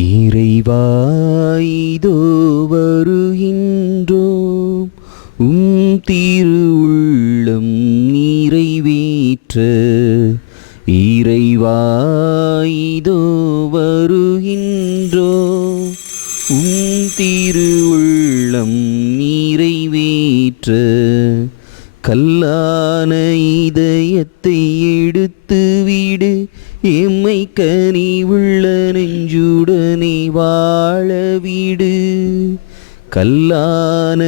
இறைவா இதோ வருகின்றோம், திருவுள்ளம் நிறைவேற்ற. இறைவா இதோ வருகின்றோம், திருவுள்ளம் நிறைவேற்ற. கல்லான இதயத்தை எடுத்து விடு, எம்மை கனிவுள்ள நெஞ்சுடனே வாழ விடு. கல்லான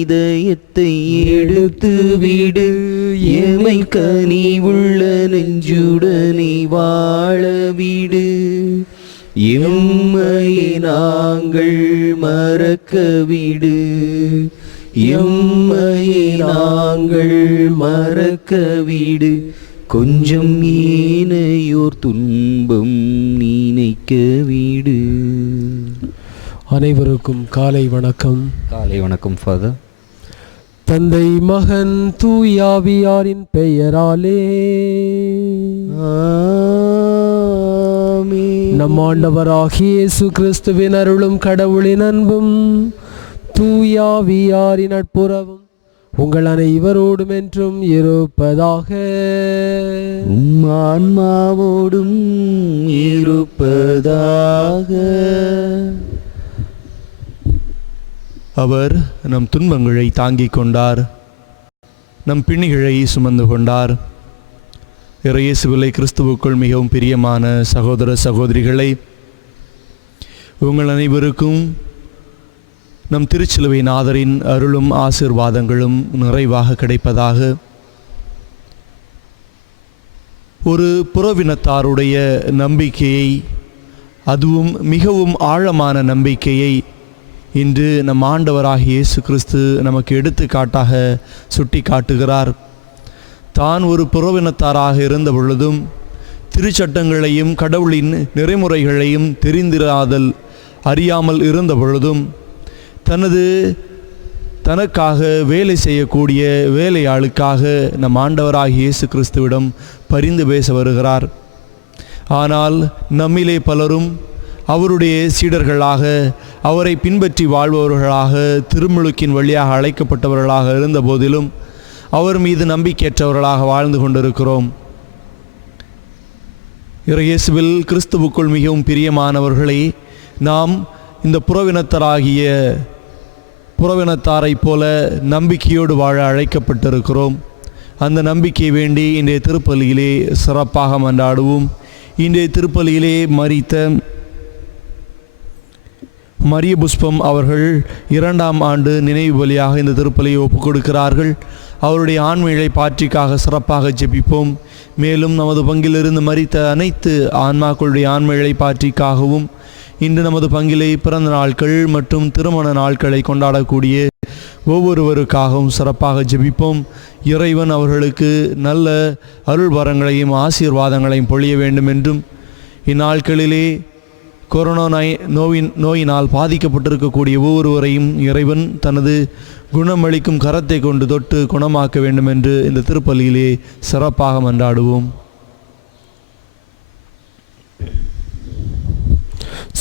இதயத்தை எடுத்து விடு, எம்மை கனிவுள்ள நெஞ்சுடனே வாழ விடு. எம்மை நாங்கள் மறக்க விடு, எம்மை நாங்கள் மறக்க விடு. கொஞ்சம் ஏனையோர் துன்பம் நினைக்க விடு. அனைவருக்கும் காலை வணக்கம். காலை வணக்கம் ஃபாதர். தந்தை மகன் தூயாவியாரின் பெயராலே ஆமென். நம் ஆண்டவராகிய இயேசு கிறிஸ்துவின் அருளும் கடவுளின் அன்பும் தூயாவியாரின் நட்புறவும் உங்கள் அனைவரோடும் என்றும் இருப்பதாக. ஆன்மாவோடும் இருப்பதாக. அவர் நம் துன்பங்களை தாங்கிக் கொண்டார், நம் பிணிகளை சுமந்து கொண்டார். இயேசுவிலே கிறிஸ்துவுக்குள் மிகவும் பிரியமான சகோதர சகோதரிகளை, உங்கள் அனைவருக்கும் நம் திருச்சிலுவை நாதரின் அருளும் ஆசீர்வாதங்களும் நிறைவாக கிடைப்பதாக. ஒரு புறவினத்தாருடைய நம்பிக்கையை, அதுவும் மிகவும் ஆழமான நம்பிக்கையை இன்று நம் ஆண்டவராகிய இயேசு கிறிஸ்து நமக்கு எடுத்துக்காட்டாக சுட்டி காட்டுகிறார். தான் ஒரு புறவினத்தாராக இருந்த பொழுதும் திருச்சட்டங்களையும் கடவுளின் நெறிமுறைகளையும் தெரிந்திராதல் அறியாமல் இருந்த பொழுதும் தனக்காக வேலை செய்யக்கூடிய வேலையாளுக்காக நம் ஆண்டவராகிய இயேசு கிறிஸ்துவிடம் பரிந்து பேச வருகிறார். ஆனால் நம்மிலே பலரும் அவருடைய சீடர்களாக, அவரை பின்பற்றி வாழ்பவர்களாக, திருமுழுக்கின் வழியாக அழைக்கப்பட்டவர்களாக இருந்த போதிலும் அவர் மீது நம்பிக்கையற்றவர்களாக வாழ்ந்து கொண்டிருக்கிறோம். இயேசுவில் கிறிஸ்துவுக்குள் மிகவும் பிரியமானவர்களை, நாம் இந்த புறவினத்தாரைப் போல நம்பிக்கையோடு வாழ அழைக்கப்பட்டிருக்கிறோம். அந்த நம்பிக்கை வேண்டி இன்றைய திருப்பலியிலே சிறப்பாக மன்றாடுவோம். இன்றைய திருப்பலியிலே மரித்த மரிய புஷ்பம் அவர்கள் 2ஆம் ஆண்டு நினைவு பலியாக இந்த திருப்பலியை ஒப்புக் கொடுக்கிறார்கள். அவருடைய ஆன்மீழை பாற்றிக்காக சிறப்பாக ஜெபிப்போம். மேலும் நமது பங்கிலிருந்து மரித்த அனைத்து ஆன்மாக்களுடைய ஆன்மீழை பாற்றிக்காகவும், இன்று நமது பங்கிலே பிறந்த நாட்கள் மற்றும் திருமண நாட்களை கொண்டாடக்கூடிய ஒவ்வொருவருக்காகவும் சிறப்பாக ஜெபிப்போம். இறைவன் அவர்களுக்கு நல்ல அருள் வரங்களையும் ஆசீர்வாதங்களையும் பொழிய வேண்டும் என்றும், இந்நாட்களிலே கொரோனா நோயினால் பாதிக்கப்பட்டிருக்கக்கூடிய ஒவ்வொருவரையும் இறைவன் தனது குணமளிக்கும் கரத்தை கொண்டு தொட்டு குணமாக்க வேண்டும் என்று இந்த திருப்பலியிலே சிறப்பாக மன்றாடுவோம்.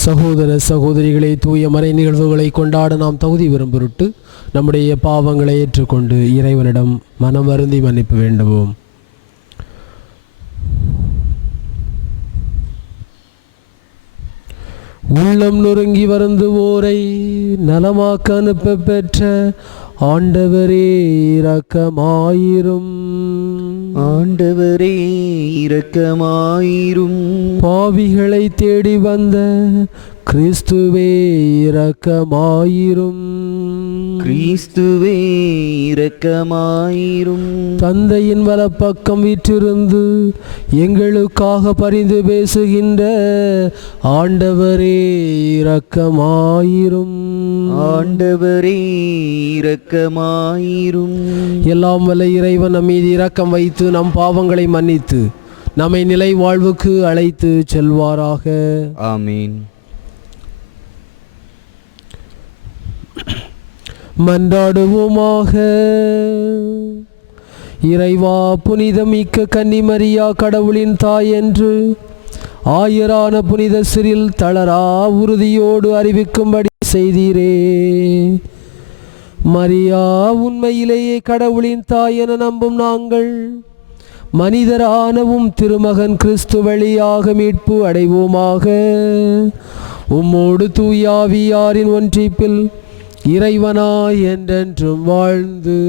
சகோதர சகோதரிகளை, தூய மறை நிகழ்வுகளை கொண்டாட நாம் தகுதி பெறும் பொருட்டு நம்முடைய பாவங்களை ஏற்றுக்கொண்டு இறைவனிடம் மனம் வருந்தி மன்னிப்பு வேண்டுவோம். உள்ளம் நொறுங்கி வருந்துவோரை நலமாக்க அனுப்ப பெற்ற ஆண்டவரே இரக்கமாயிரும். ஆண்டவரே இரக்கமாயிரும். பாவிகளை தேடி வந்த கிறிஸ்துவே இரக்கமாயிரும். கிறிஸ்துவே இரக்கமாயிரும். தந்தையின் வலப்பக்கம் வீற்றிருந்து எங்களுக்காக பரிந்து பேசுகின்ற ஆண்டவரே இரக்கமாயிரும். ஆண்டவரே இரக்கமாயிரும். எல்லாம் வல்ல இறைவன் நம் மீது இரக்கம் வைத்து நம் பாவங்களை மன்னித்து நம்மை நிலை வாழ்வுக்கு அழைத்து செல்வாராக. ஆமீன். மன்றாடுவோமாக. இறைவா, புனிதமிக்க கன்னிமரியா கடவுளின் தாய் என்று ஆயரான புனித சிறில் தளரா உறுதியோடு அறிவிக்கும்படி செய்தீரே. மரியா உண்மையிலேயே கடவுளின் தாய் என நம்பும் நாங்கள் மனிதரானவும் திருமகன் கிறிஸ்து வழியாக மீட்பு அடைவோமாக. உம்மோடு தூயாவியாரின் ஒன்றிப்பில் இறைவனாய் என்றென்றும் வாழ்ந்து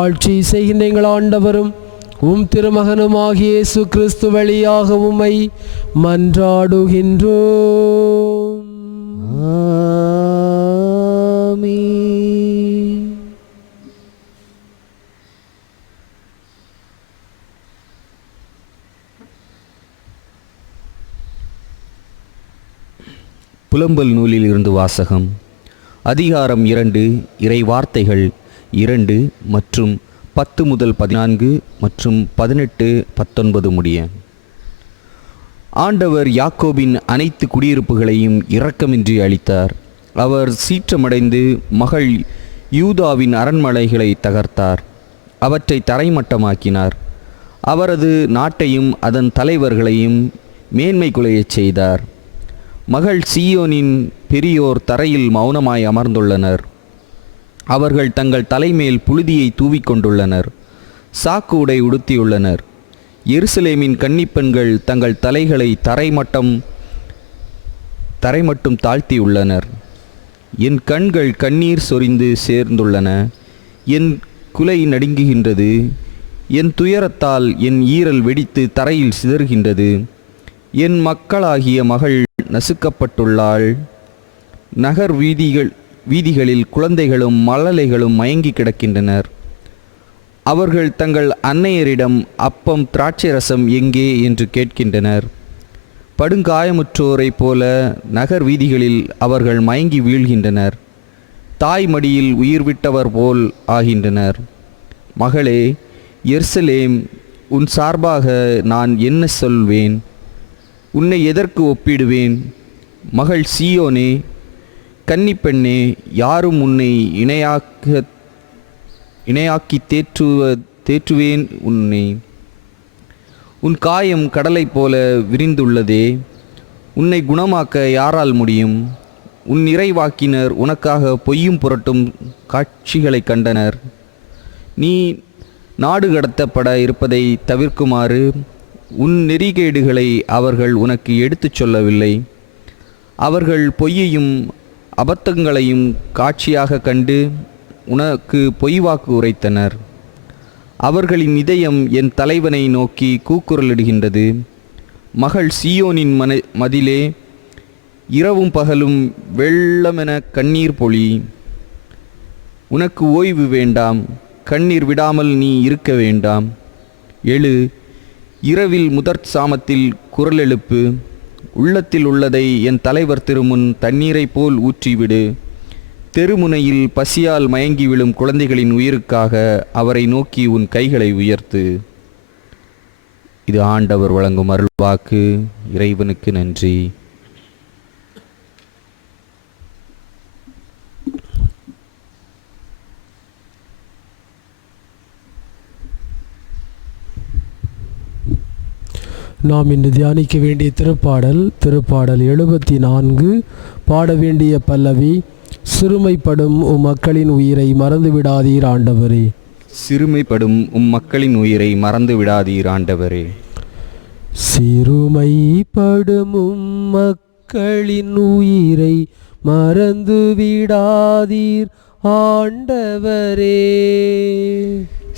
ஆட்சி செய்கின்ற எங்கள் ஆண்டவரும் உம் திருமகனுமாகிய இயேசு கிறிஸ்து வழியாக உம்மை மன்றாடுகின்றோம். ஆமென். புலம்பல் நூலில் இருந்து வாசகம். அதிகாரம் 2, இறை வார்த்தைகள் 2 மற்றும் 10 முதல் 14 மற்றும் 18, 19 முடிய. ஆண்டவர் யாக்கோபின் அனைத்து குடியிருப்புகளையும் இரக்கமின்றி அளித்தார். அவர் சீற்றமடைந்து மகள் யூதாவின் அரண்மனைகளை தகர்த்தார், அவற்றை தரைமட்டமாக்கினார். அவரது நாட்டையும் அதன் தலைவர்களையும் மேன்மை குலையச் செய்தார். மகள் சீயோனின் பெரியோர் தரையில் மௌனமாய் அமர்ந்துள்ளனர். அவர்கள் தங்கள் தலைமேல் புழுதியை தூவிக்கொண்டுள்ளனர், சாக்கு உடை உடுத்தியுள்ளனர். எருசலேமின் கன்னிப்பெண்கள் தங்கள் தலைகளை தரைமட்டும் தாழ்த்தியுள்ளனர். என் கண்கள் கண்ணீர் சொரிந்து சேர்ந்துள்ளன, என் குலை நடுங்குகின்றது. என் துயரத்தால் என் ஈரல் வெடித்து தரையில் சிதறுகின்றது. என் மக்களாகிய மகள் நசுக்கப்பட்டுள்ளாள். நகர் வீதிகளில் குழந்தைகளும் மழலைகளும் மயங்கி கிடக்கின்றனர். அவர்கள் தங்கள் அன்னையரிடம் அப்பம் திராட்சை ரசம் எங்கே என்று கேட்கின்றனர். படுங்காயமுற்றோரைப் போல நகர் வீதிகளில் அவர்கள் மயங்கி வீழ்கின்றனர். தாய் மடியில் உயிர் விட்டவர் போல் ஆகின்றனர். மகளே எருசலேம், உன் சார்பாக நான் என்ன சொல்வேன்? உன்னை எதற்கு ஒப்பிடுவேன்? மகள் சீயோனே, கன்னிப்பெண்ணே, யாரும் உன்னை இணையாக்கி தேற்றுவேன் உன்னை. உன் காயம் கடலைப் போல விரிந்துள்ளதே, உன்னை குணமாக்க யாரால் முடியும்? உன் இறைவாக்கினர் உனக்காக பொய்யும் புரட்டும் காட்சிகளை கண்டனர். நீ நாடு கடத்தப்பட இருப்பதை தவிர்க்குமாறு உன் நெறிகேடுகளை அவர்கள் உனக்கு எடுத்துச் சொல்லவில்லை. அவர்கள் பொய்யையும் அபத்தங்களையும் காட்சியாக கண்டு உனக்கு பொய்வாக்கு உரைத்தனர். அவர்களின் இதயம் என் தலைவனை நோக்கி கூக்குரலிடுகின்றது. மகள் சீயோனின் மதிலே, இரவும் பகலும் வெள்ளமென கண்ணீர் பொழி. உனக்கு ஓய்வு வேண்டாம், கண்ணீர் விடாமல் நீ இருக்க வேண்டாம். எழு, இரவில் முதற் சாமத்தில் குரல் எழுப்பு. உள்ளத்தில் உள்ளதை என் தலைவர் திருமுன் தண்ணீரைப் போல் ஊற்றிவிடு. தெருமுனையில் பசியால் மயங்கி விழும் குழந்தைகளின் உயிருக்காக அவரை நோக்கி உன் கைகளை உயர்த்து. இது ஆண்டவர் வழங்கும் அருள்வாக்கு. இறைவனுக்கு நன்றி. நாம் இன்று தியானிக்க வேண்டிய திருப்பாடல் 74. பாட வேண்டிய பல்லவி: சிறுமைப்படும் உம் மக்களின் உயிரை மறந்து விடாதீர் ஆண்டவரே. சிறுமைப்படும் உம் மக்களின் உயிரை மறந்து விடாதீர் ஆண்டவரே. சிறுமைப்படும் உம் மக்களின் உயிரை மறந்து விடாதீர் ஆண்டவரே.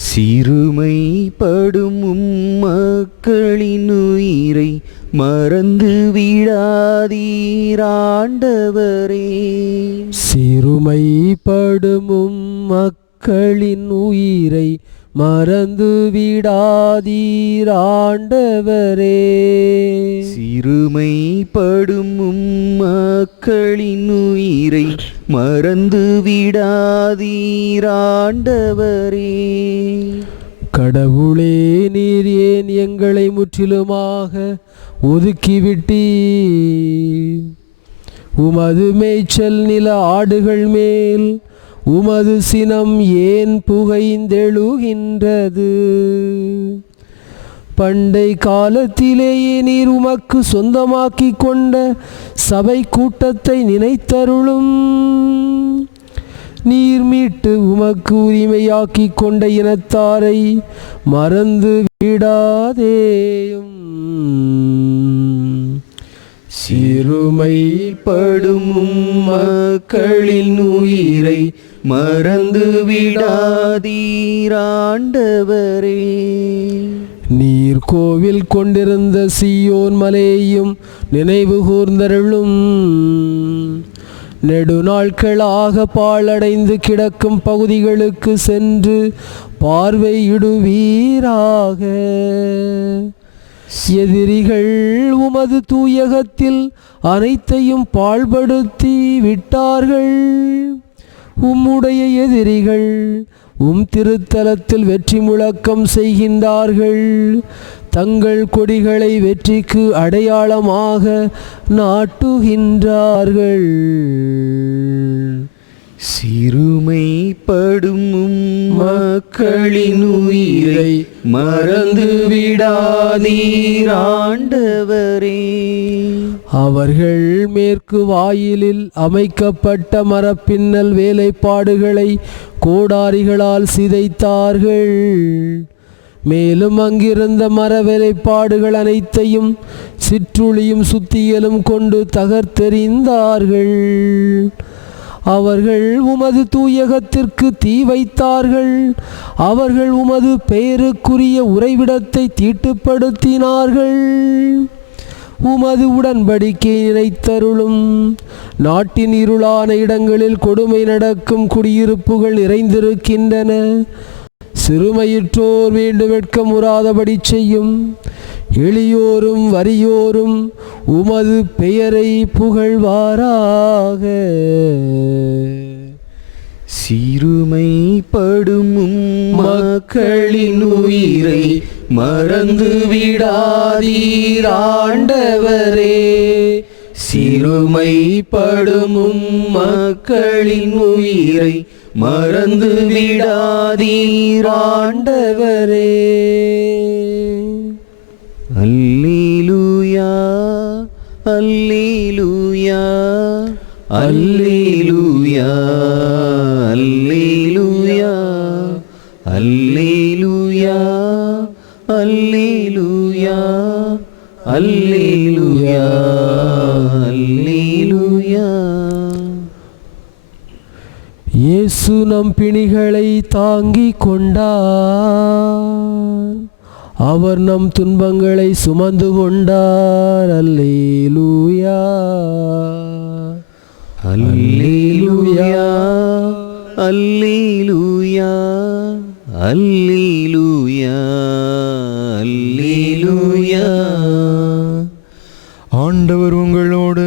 சிறுமைப்படும் உம் மக்களின் உயிரை மறந்து விடாதீர் ஆண்டவரே. சிறுமைப்படும் உம் மக்களின் உயிரை மறந்து விடாதீர் ஆண்டவரே. சிறுமைப்படும் உம் மக்களின் உயிரை மறந்து விடாதீர் ஆண்டவரே. கடவுளே, நீர் ஏன் எங்களை முற்றிலுமாக ஒதுக்கிவிட்டீர்? உமது மேய்ச்சல் நில ஆடுகள் மேல் உமது சினம் ஏன் புகைந்தெழுகின்றது? பண்டை காலத்திலேயே நீர் உமக்கு சொந்தமாக்கி கொண்ட சபை கூட்டத்தை நினைத்தருளும். நீர் மீட்டு உமக்கு உரிமையாக்கி கொண்ட இனத்தாரை மறந்து விடாதேயும். சிறுமைப்படும் மக்களின் உயிரை மறந்து விடாதீராண்டவரே. நீர் கோவில் கொண்டிருந்த சீயோன் மலையையும் நினைவு கூர்ந்தருளும். நெடுநாட்களாக பாழடைந்து கிடக்கும் பகுதிகளுக்கு சென்று பார்வையிடுவீராக. எதிரிகள் உமது தூயகத்தில் அனைத்தையும் பாழ்படுத்தி விட்டார்கள். உம்முடைய எதிரிகள் உம் திருத்தலத்தில் வெற்றி முழக்கம் செய்கின்றார்கள். தங்கள் கொடிகளை வெற்றிக்கு அடையாளமாக நாட்டுகின்றார்கள். சிறுமைப்படும் மக்களின் உயிரை மறந்து விடாதீராண்டவரே. அவர்கள் மேற்கு வாயிலில் அமைக்கப்பட்ட மரப்பின்னல் வேலைப்பாடுகளை கோடாரிகளால் சிதைத்தார்கள். மேலும் அங்கிருந்த மர வேலைப்பாடுகள் அனைத்தையும் சிற்றுளியும் சுத்தியலும் கொண்டு தகர்த்தெறிந்தார்கள். அவர்கள் உமது தூயகத்திற்கு தீ வைத்தார்கள். அவர்கள் உமது பெயருக்குரிய உறைவிடத்தை தீட்டுப்படுத்தினார்கள். உமது உடன்படிக்கை நினைத்தருளும். நாட்டின் இருளான இடங்களில் கொடுமை நடக்கும் குடியிருப்புகள் நிறைந்திருக்கின்றன. சிறுமையுற்றோர் வேண்டும் வெட்கமுறாதபடி செய்யும். எளியோரும் வறியோரும் உமது பெயரை புகழ்வாராக. சிறுமைப்படும் மக்களின் உயிரை மறந்து விடாதீராண்டவரே. சிறுமைப்படும் மக்களின் உயிரை மறந்து விடாதீராண்டவரே. அல்லேலூயா அல்லேலூயா அல்லேலூயா அல்லேலூயா அல்லேலூயா அல்லேலூயா அல்லேலூயா அல்லேலூயா. இயேசு நம் பிணிகளை தாங்கிக் கொண்டார். அவர் நம் துன்பங்களை சுமந்து கொண்டார். அல்லேலூயா அல்லேலூயா அல்லேலூயா அல்லேலூயா அல்லேலூயா. ஆண்டவர் உங்களோடு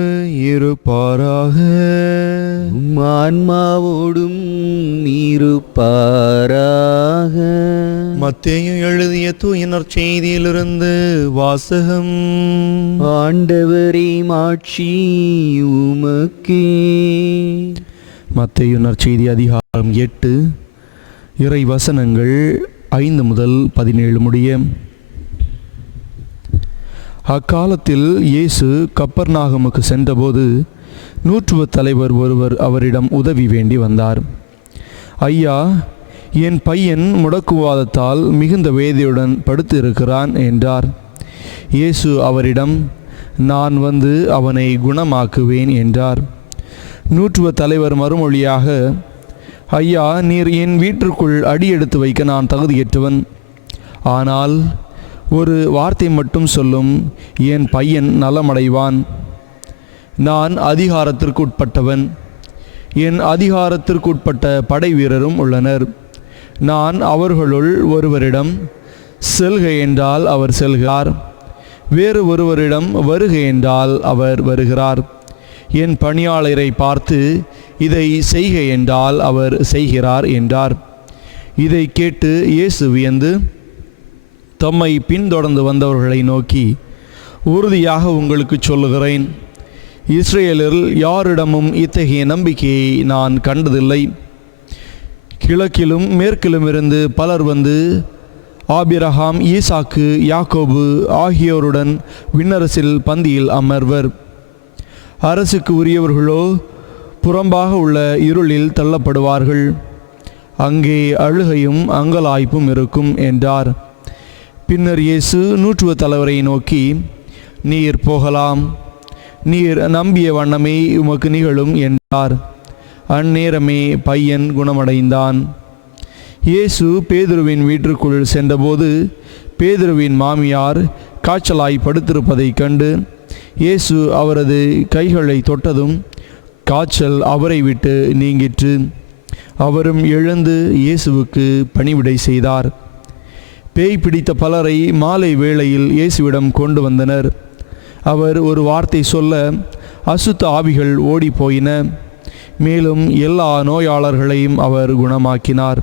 இருப்பாராக. உம் ஆன்மாவோடும் இருப்பாராக. மத்தேயு எழுதிய தூய நற்செய்தியிலிருந்து வாசகம். ஆண்டவரே மாட்சி உமக்கே. மத்தேயு நற்செய்தி அதிகாரம் 8 இறை வசனங்கள் 5 முதல் 17 முடிய. அக்காலத்தில் இயேசு கப்பர்நாகமுக்கு சென்றபோது நூற்றுவ தலைவர் ஒருவர் அவரிடம் உதவி வேண்டி வந்தார். ஐயா, என் பையன் முடக்குவாதத்தால் மிகுந்த வேதனையுடன் படுத்து இருக்கிறான் என்றார். இயேசு அவரிடம், நான் வந்து அவனை குணமாக்குவேன் என்றார். நூற்றுவ தலைவர் மறுமொழியாக, ஐயா, நீர் என் வீட்டிற்குள் அடியெடுத்து வைக்க நான் தகுதியற்றவன். ஆனால் ஒரு வார்த்தை மட்டும் சொல்லும், என் பையன் நலமடைவான். நான் அதிகாரத்திற்கு உட்பட்டவன். என் அதிகாரத்திற்குட்பட்ட படை வீரரும் உள்ளனர். நான் அவர்களுள் ஒருவரிடம் செல்க என்றால் அவர் செல்கிறார், வேறு ஒருவரிடம் வருக என்றால் அவர் வருகிறார். என் பணியாளரை பார்த்து இதை செய்க என்றால் அவர் செய்கிறார் என்றார். இதை கேட்டு இயேசு வியந்து தம்மை பின்தொடர்ந்து வந்தவர்களை நோக்கி, உறுதியாக உங்களுக்கு சொல்லுகிறேன், இஸ்ரேலில் யாரிடமும் இத்தகைய நம்பிக்கையை நான் கண்டதில்லை. கிழக்கிலும் மேற்கிலும் இருந்து பலர் வந்து ஆபிரகாம், ஈசாக்கு, யாக்கோபு ஆகியோருடன் விண்ணரசில் பந்தியில் அமர்வர். அரசுக்கு உரியவர்களோ புறம்பாக உள்ள இருளில் தள்ளப்படுவார்கள். அங்கே அழுகையும் அங்கலாய்ப்பும் இருக்கும் என்றார். பின்னர் இயேசு நூற்றுவ தலைவரை நோக்கி, நீர் போகலாம், நீர் நம்பிய வண்ணமே உமக்கு நிகழும் என்றார். அந்நேரமே பையன் குணமடைந்தான். இயேசு பேதுருவின் வீட்டிற்குள் சென்றபோது பேதுருவின் மாமியார் காய்ச்சலாய் படுத்திருப்பதைக் கண்டு இயேசு அவரது கைகளை தொட்டதும் காய்ச்சல் அவரை விட்டு நீங்கிற்று. அவரும் எழுந்து இயேசுவுக்கு பணிவிடை செய்தார். பேய் பிடித்த பலரை மாலை வேளையில் இயேசுவிடம் கொண்டு வந்தனர். அவர் ஒரு வார்த்தை சொல்ல அசுத்த ஆவிகள் ஓடி போயின. மேலும் எல்லா நோயாளர்களையும் அவர் குணமாக்கினார்.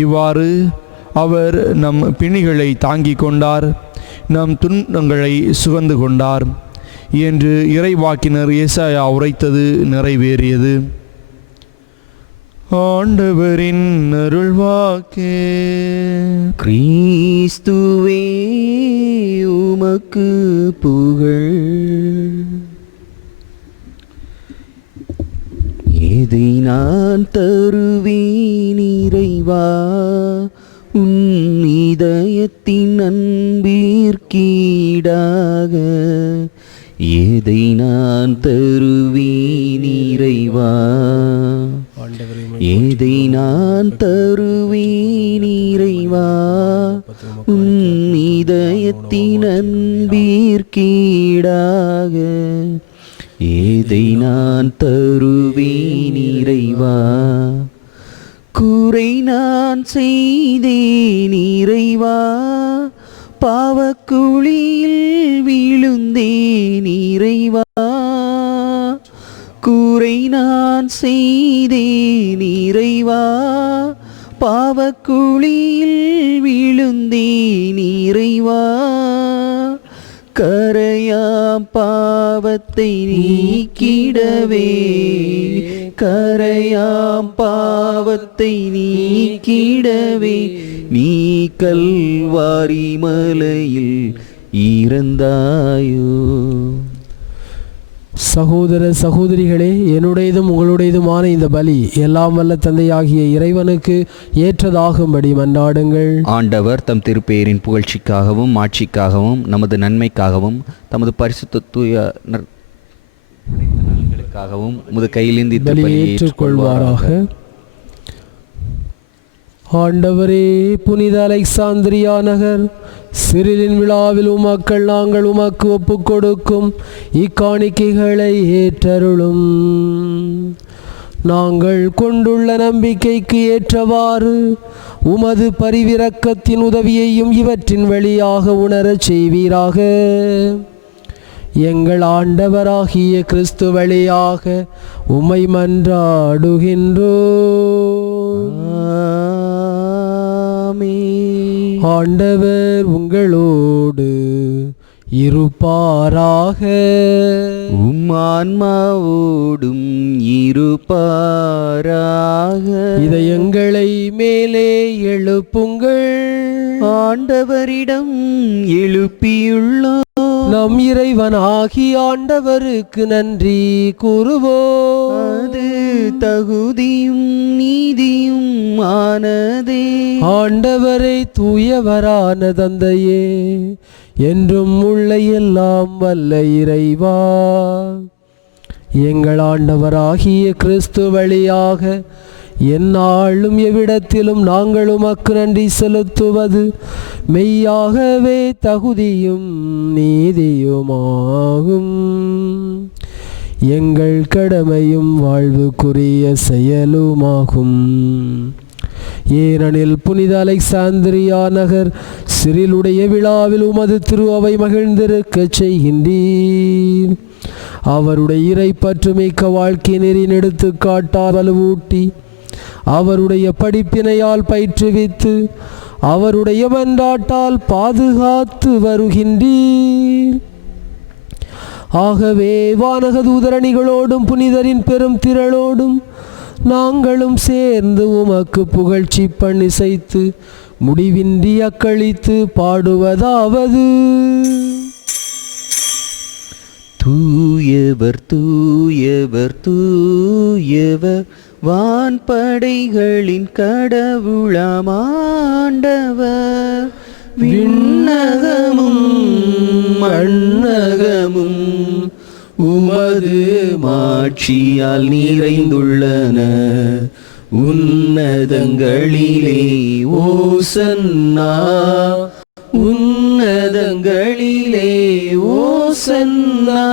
இவ்வாறு அவர் நம் பிணிகளை தாங்கிக் கொண்டார், நம் துன்பங்களை சுகந்து கொண்டார் என்று இறைவாக்கினர் ஏசாயா உரைத்தது நிறைவேறியது. ஆண்டவரின் அருள்வாக்கே. கிறிஸ்துவே உமக்கு புகழ். எதை நான் தருவேன் இறைவா உன் இதயத்தின் அன்பிற்கீடாக? எதை நான் தருவேன் இறைவா, எதை நான் தருவேன் இறைவா உன் இதயத்தின் அன்பிற்கீடாக? எதை நான் தருவேன் இறைவா? குறை நான் செய்தேன் இறைவா, பாவக்குழியில் விழுந்தேன் இறைவா. குறை நான் செய்தேன் இறைவா, பாவக்குழியில் விழுந்தேன் இறைவா. கரையாம் பாவத்தை நீக்கிடவே, கரையாம் பாவத்தை நீக்கிடவே நீ கல்வாரி மலையில் இறந்தாயோ. சகோதர சகோதரிகளே, என்னுடையதும் உங்களுடையதுமான இந்த பலி எல்லாம் வல்ல தந்தையாகிய இறைவனுக்கு ஏற்றதாகும்படி மன்றாடுங்கள். ஆண்டவர் தம் திருப்பெயரின் புகழ்ச்சிக்காகவும் ஆட்சிக்காகவும் நமது நன்மைக்காகவும் தமது பரிசுத்த தூய நலன்களுக்காகவும் உமது கையிலிருந்து இந்த பலியை ஏற்றுக்கொள்வாராக. ஆண்டவரே, புனித அலெக்சாந்திரியா நகர் சிறிலின் விழாவில் உமக்கள் நாங்கள் உமக்கு ஒப்புக் கொடுக்கும் இக்காணிக்கைகளை ஏற்றருளும். நாங்கள் கொண்டுள்ள நம்பிக்கைக்கு ஏற்றவாறு உமது பரிவிரக்கத்தின் உதவியையும் இவற்றின் வழியாக உணரச் செய்வீராக. எங்கள் ஆண்டவராகிய கிறிஸ்து வழியாக உம்மை மன்றாடுகின்றோம். ஆண்டவர் உங்களோடு இருப்பாராக. உம் ஆன்மாவோடும் இருப்பாராக. இதயங்களை மேலே எழுப்புங்கள். ஆண்டவரிடம் எழுப்பியுள்ளோம். நம் இறைவனாகி ஆண்டவருக்கு நன்றி கூறுவோம். அது தகுதியும் நீதியும் ஆனதே. ஆண்டவரை தூயவரான தந்தையே, என்றும் உள்ள எல்லாம் வல்ல இறைவா, எங்கள் ஆண்டவராகிய கிறிஸ்து வழியாக எந்நாளும் எவ்விடத்திலும் நாங்கள் உமக்கு நன்றி செலுத்துவது மெய்யாகவே தகுதியும் நீதியுமாகும். எங்கள் கடமையும் வாழ்வுக்குரிய செயலுமாகும். ஏனெனில் புனித அலெக்சாந்திரியா நகர் சிறிலுடைய விழாவில் உமது திரு அவை மகிழ்ந்திருக்கச் செய்கின்றீர். அவருடைய இறை பற்றுமிக்க வாழ்க்கை நெறியின் எடுத்துக்காட்டால் வலுவூட்டி, அவருடைய படிப்பினையால் பயிற்றுவித்து, அவருடைய மன்றாட்டால் பாதுகாத்து வருகின்றீர். ஆகவே வானக தூதரணிகளோடும் புனிதரின் பெரும் திரளோடும் நாங்களும் சேர்ந்து உமக்கு புகழ்ச்சி பண்ணிசைத்து முடிவின்றி அக்களித்து பாடுவதாவது: தூயவர் தூயவர் தூயவர் வான்படைகளின் கடவுளமாண்டவர், விண்ணகமும் மண்ணகமும் உமது மாட்சியால் நிறைந்துள்ளன. உன்னதங்களிலே ஓசன்னா, உன்னதங்களிலே ஓசன்னா.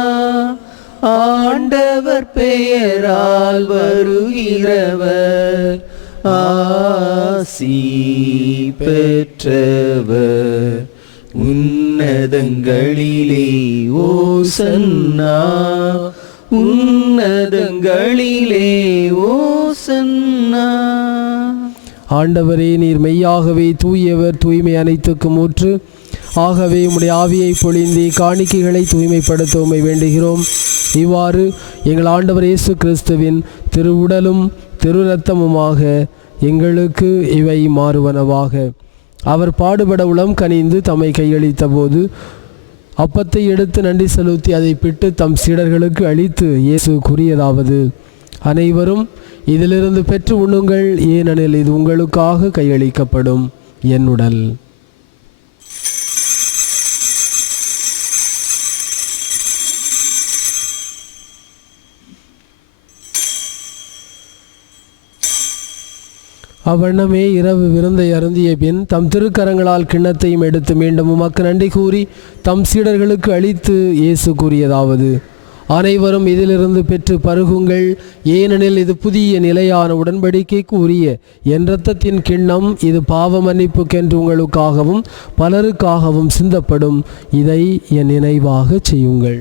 ஆண்டவர் பெயரால் வருகிறவர் ஆசி பெற்றவர். உன்னதங்களிலே ஓசன்னா, உன்னதங்களிலே ஓசன்னா. ஆண்டவரே, நீர் மெய்யாகவே தூயவர், தூய்மை அனைத்துக்கும் ஊற்று. ஆகவே உம்முடைய ஆவியை பொழிந்து காணிக்கைகளை தூய்மைப்படுத்த உம்மை வேண்டுகிறோம். இவ்வாறு எங்கள் ஆண்டவர் இயேசு கிறிஸ்துவின் திருவுடலும் திரு இரத்தமுமாக எங்களுக்கு இவை மாறுவனவாக. அவர் பாடுபட உளம் கனிந்து தம்மை கையளித்த போது அப்பத்தை எடுத்து நன்றி செலுத்தி அதை பிட்டு தம் சீடர்களுக்கு அளித்து இயேசு கூறியதாவது: அனைவரும் இதிலிருந்து பெற்று உண்ணுங்கள், ஏனெனில் இது உங்களுக்காக கையளிக்கப்படும் என் உடல். அவ்வண்ணமே இரவு விருந்தை அருந்திய பின் தம் திருக்கரங்களால் கிண்ணத்தையும் எடுத்து மீண்டும் உமக்கு நன்றி கூறி தம் சீடர்களுக்கு அளித்து இயேசு கூறியதாவது: அனைவரும் இதிலிருந்து பெற்று பருகுங்கள், ஏனெனில் இது புதிய நிலையான உடன்படிக்கைக்கு உரிய என் இரத்தத்தின் கிண்ணம். இது பாவ மன்னிப்புக்கென்று உங்களுக்காகவும் பலருக்காகவும் சிந்தப்படும். இதை என் நினைவாக செய்யுங்கள்.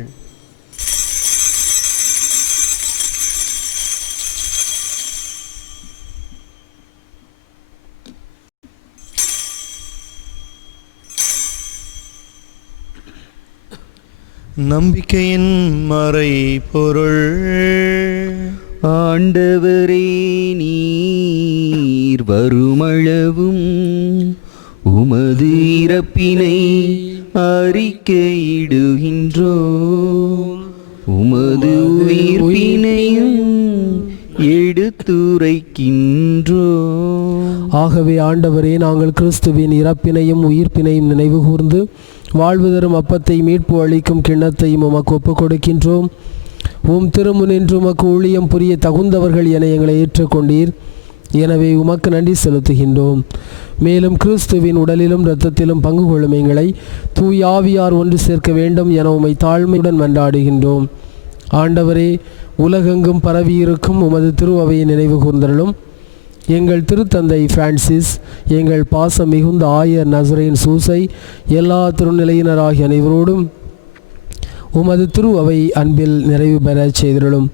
நம்பிக்கையின் மறை பொருள். ஆண்டவரே, நீர் வருமளவும் உமது இறப்பினை அறிக்கையிடுகின்றோம், உமது உயிர்ப்பினையும் எடுத்துரைக்கின்றோம். ஆகவே ஆண்டவரே, நாங்கள் கிறிஸ்துவின் இறப்பினையும் உயிர்ப்பினையும் நினைவு கூர்ந்து வாழ்வு தரும் அப்பத்தை மீட்பு அளிக்கும் கிண்ணத்தையும் உமக்கு ஒப்புக் கொடுக்கின்றோம். உம் திருமுனின்று உமக்கு ஊழியம் புரிய தகுந்தவர்கள் என எங்களை ஏற்றுக்கொண்டீர். எனவே உமக்கு நன்றி செலுத்துகின்றோம். மேலும் கிறிஸ்துவின் உடலிலும் இரத்தத்திலும் பங்கு கொள்ளும் எங்களை தூய ஆவியார் ஒன்று சேர்க்க வேண்டும் என உம்மை தாழ்மையுடன் மன்றாடுகின்றோம். ஆண்டவரே, உலகெங்கும் பரவியிருக்கும் உமது திருஅவையை நினைவு கூர்ந்தருளும். எங்கள் திருத்தந்தை பிரான்சிஸ், எங்கள் பாசம் மிகுந்த ஆயர் நசரேன் சூசை, எல்லா திருநிலையினராகிய அனைவரோடும் உமது திரு அவை அன்பில் நிறைவு பெற செய்திருளும்.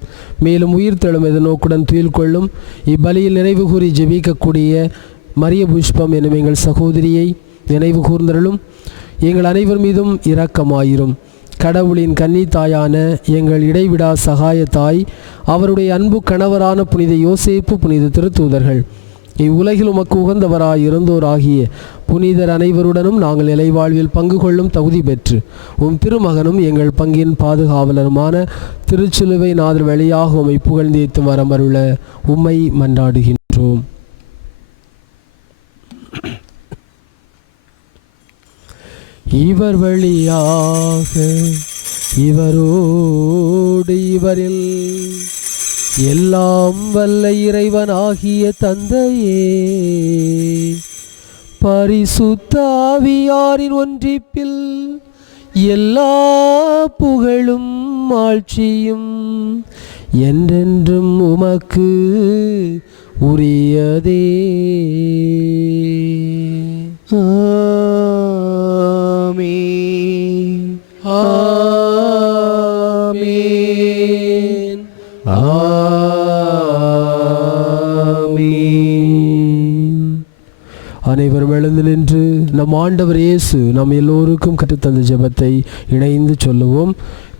மேலும் உயிர்த்தெழும் எதிர்நோக்குடன் துயில் கொள்ளும் இப்பலியில் நினைவு கூறி ஜெபிக்கக்கூடிய மரிய புஷ்பம் எனும் எங்கள் சகோதரியை நினைவு கூர்ந்தருளும். எங்கள் அனைவர் மீதும் இரக்கமாயிரும். கடவுளின் கன்னித்தாயான எங்கள் இடைவிடா சகாய தாய், அவருடைய அன்பு கணவரான புனித யோசேப்பு, புனித திருத்தூதர்கள், இவ்வுலகில் உமக்கு உகந்தவராய் இருந்தோராகிய புனிதர் அனைவருடனும் நாங்கள் நிலைவாழ்வில் பங்கு கொள்ளும் தகுதி பெற்று உம் திருமகனும் எங்கள் பங்கின் பாதுகாவலருமான திருச்சிலுவை நாதர் வழியாக உம்மை புகழ்ந்தேத்தும் வரமருள உம்மை மன்றாடுகின்றோம். இவர் வழியாக இவரோடு இவரில் எல்லாம் வல்ல இறைவனாகிய தந்தையே, பரிசுத்த ஆவியாரின் ஒன்றிப்பில் எல்லா புகழும் ஆட்சியும் என்றென்றும் உமக்கு உரியதே. ஆமென். ஆமென். ஆமென். அனைவரும் எழுந்து நின்று நம் ஆண்டவர் இயேசு நம் எல்லோருக்கும் கற்றுத்தந்த ஜெபத்தை இணைந்து சொல்லுவோம்.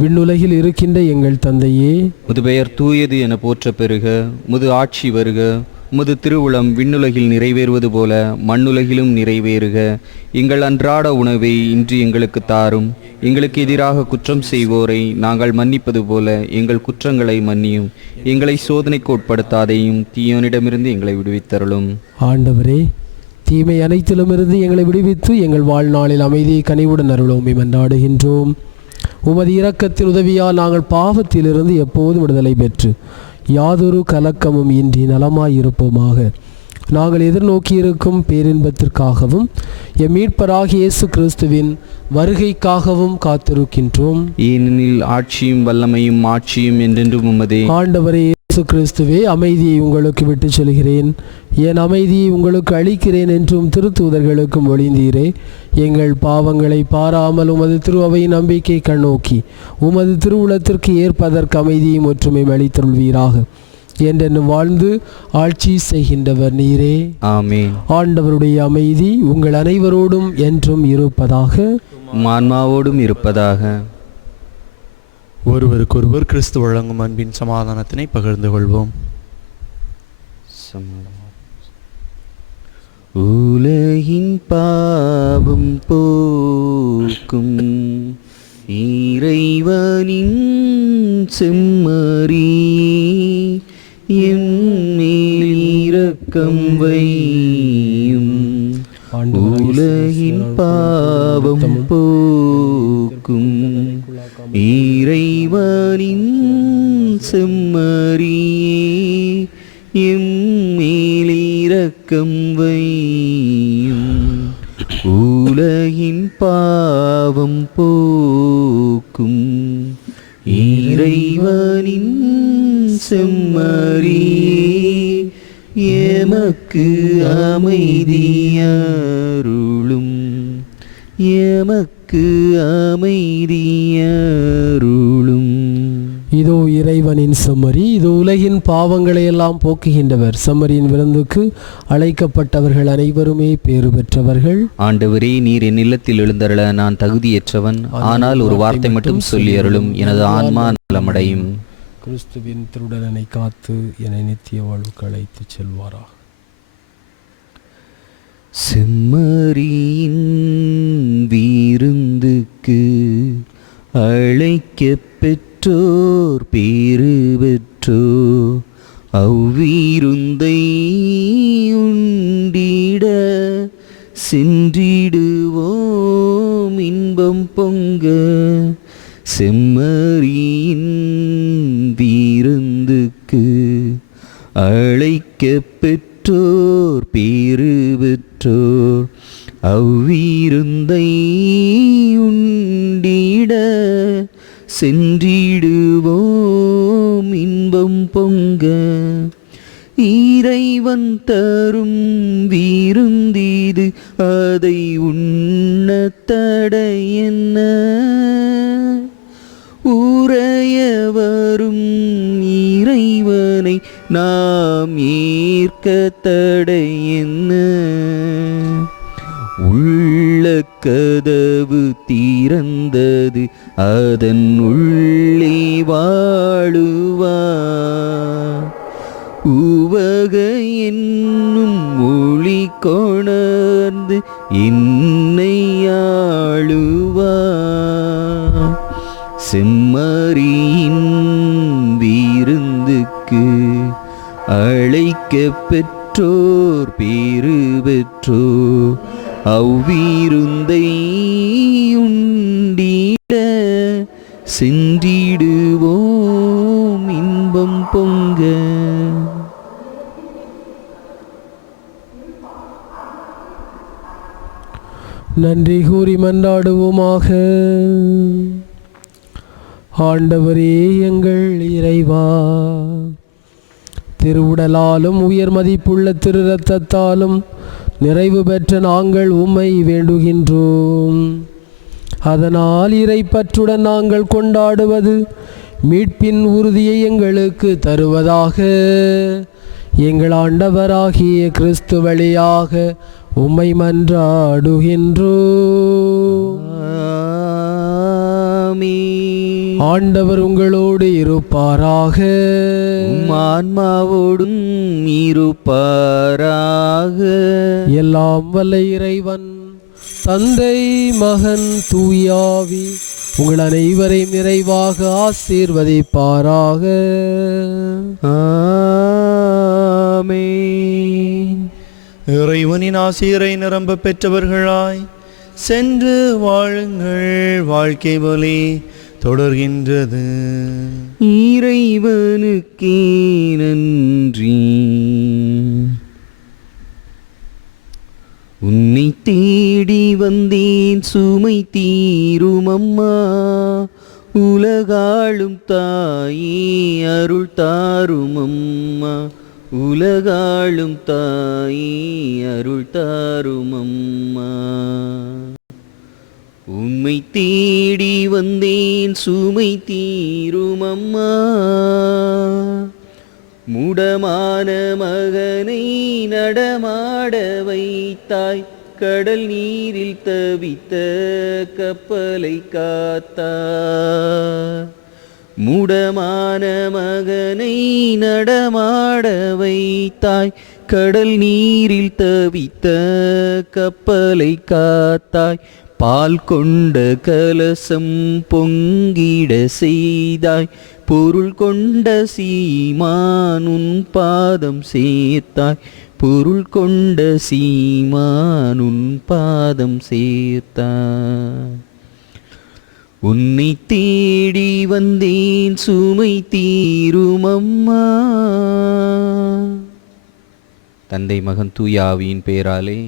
விண்ணுலகில் இருக்கின்ற எங்கள் தந்தையே, முது பெயர் தூயது என போற்ற பெறுக. முது ஆட்சி வருக. உமது திருவுளம் விண்ணுலகில் நிறைவேறுவது போல மண்ணுலகிலும் நிறைவேறுக. எங்கள் அன்றாட உணவை இன்று எங்களுக்கு தாரும். எங்களுக்கு எதிராக குற்றம் செய்வோரை நாங்கள் மன்னிப்பது போல எங்கள் குற்றங்களை மன்னியும். எங்களை சோதனைக்கு உட்படுத்தாதையும் தீயோனிடமிருந்து எங்களை விடுவித்தருளும். ஆண்டவரே, தீமை அனைத்திலுமிருந்து எங்களை விடுவித்து எங்கள் வாழ்நாளில் அமைதியை கனிவுடன் அருளும் மன்றாடுகின்றோம். உமது இரக்கத்தின் உதவியால் நாங்கள் பாவத்திலிருந்து எப்போதும் விடுதலை பெற்று யாதொரு கலக்கமும் இன்றி நலமாயிருப்போமாக. நாங்கள் எதிர்நோக்கியிருக்கும் பேரின்பத்திற்காகவும் எம் மீட்பராகிய இயேசு கிறிஸ்துவின் வருகைக்காகவும் காத்திருக்கின்றோம். ஏனெனில் ஆட்சியும் வல்லமையும் ஆட்சியும் என்றென்றும் உமதே. ஆண்டவரே இயேசு கிறிஸ்துவே, அமைதியை உங்களுக்கு விட்டு செல்கிறேன், என் அமைதியை உங்களுக்கு அளிக்கிறேன் என்றும் திருத்தூதர்களுக்கு மொழிந்தீரே. எங்கள் பாவங்களை பாராமல் உமது திருஅவையின் நம்பிக்கை கண்ணோக்கி உமது திருவுளத்திற்கு ஏற்பதற்கு அமைதியும் ஒற்றுமையும் அளித்தருள்வீராக. என்றென்னும் வாழ்ந்து ஆட்சி செய்கின்றவர் நீரே. ஆமென். ஆண்டவருடைய அமைதி உங்கள் அனைவரோடும் என்றும் இருப்பதாக. ஆன்மாவோடும் இருப்பதாக. ஒருவருக்கொருவர் கிறிஸ்து வழங்கும் அன்பின் சமாதானத்தினை பகிர்ந்து கொள்வோம். உலகின் பாவம் போக்கும் இறைவனின் செம்மறி என் மேல் இரக்கம் வையும். உலகின் பாவம் போக்கும் இறைவனின் செம்மறி எம் மேல் இரக்கம் வையும். உலகின் பாவம் போக்கும் இறைவனின் செம்மறி எமக்கு அமைதியருளும். எமக்கு அமைதியருளும். இதோ இறைவனின் செம்மறி, இதோ உலகின் பாவங்களை எல்லாம் போக்குகின்றவர். செம்மறியின் விருந்துக்கு அழைக்கப்பட்டவர்கள் அனைவருமே பேறு பெற்றவர்கள். ஆண்டவரே, நீர் என் இல்லத்தில் எழுந்தருள நான் தகுதியற்றவன். ஆனால் ஒரு வார்த்தை மட்டும் சொல்லி அருளும், எனது ஆன்மா நலமடையும். கிறிஸ்துவின் திருடனை காத்து என்னை நித்திய வாழ்வுக்கு அழைத்து செல்வாரா. செம்மறியின் விருந்துக்கு அழைக்க பெற்றோர் பேறு பெற்றோர். அவ்விருந்தை உண்டிட சென்றிடுவோம் இன்பம் பொங்க. செம்மறியின் விருந்துக்கு அழைக்க பெற்றோர் பேறு பெற்றோர். அவ்விருந்தை உண்டிட சென்றிடுவோம் இன்பம் பொங்க. இறைவன் தரும் விருந்தீது அதை உண்ண தடை என்ன. உறைய வரும் இறைவனை நாம் ஏற்க தடை என்ன. உள்ள கதவு திறந்தது அதன் உள்ளே வாழுவார். உவகை என்னும் மொழி கொணர்ந்து என்னை ஆளுவார். செம்மறியின் விருந்துக்கு அழைக்க பெற்றோர் பேறு பெற்றோர். அவ்விருந்தை உண்டிட சென்றிடுவோம் இன்பம் பொங்க. நன்றி கூறி மன்றாடுவோமாக. ஆண்டவரே எங்கள் இறைவா, திருவுடலாலும் உயர் மதிப்புள்ள திரு இரத்தத்தாலும் நிறைவு பெற்ற நாங்கள் உம்மை வேண்டுகின்றோம். அதனால் இறைப்பற்றுடன் நாங்கள் கொண்டாடுவது மீட்பின் உறுதியை எங்களுக்கு தருவதாக. எங்கள் ஆண்டவராகிய கிறிஸ்து வழியாக உம்மை மன்றாடுகின்றோம். ஆமென். ஆண்டவர் உங்களோடு இருப்பாராக. உம் ஆன்மாவோடும் இருப்பாராக. எல்லாம் வல்ல இறைவன் தந்தை மகன் தூயாவி உங்கள் அனைவரையும் நிறைவாக ஆசீர்வதிப்பாராக. ஆமென். இறைவனின் ஆசிரை நிரம்ப பெற்றவர்களாய் சென்று வாழுங்கள். வாழ்க்கை வழி தொடர்கின்றது. இறைவனுக்கே நன்றி. உன்னை தேடி வந்தேன் சுமை தீரும் அம்மா, உலகாளும் தாயே அருள் தாரும் அம்மா, உலகாளும் தாயே அருள் தாரும் அம்மா. உம்மை தேடி வந்தேன் சுமை தீரும் அம்மா, முடமான மகனை நடமாட வைத்தாய், கடல் நீரில் தவித்த கப்பலை காத்தாய். முடமான மகனை நடமாட வைத்தாய், கடல் நீரில் தவித்த கப்பலை காத்தாய். பால் கொண்ட கலசம் பொங்கிட செய்தாய், பொருள் கொண்ட சீமான் உன் பாதம் சேர்த்தாய், பொருள் கொண்ட சீமான் உன் பாதம் சேர்த்தாய். உன்னை தேடி வந்தேன் சுமை தீரும் அம்மா. தந்தை மகன் தூய ஆவியின் பெயராலே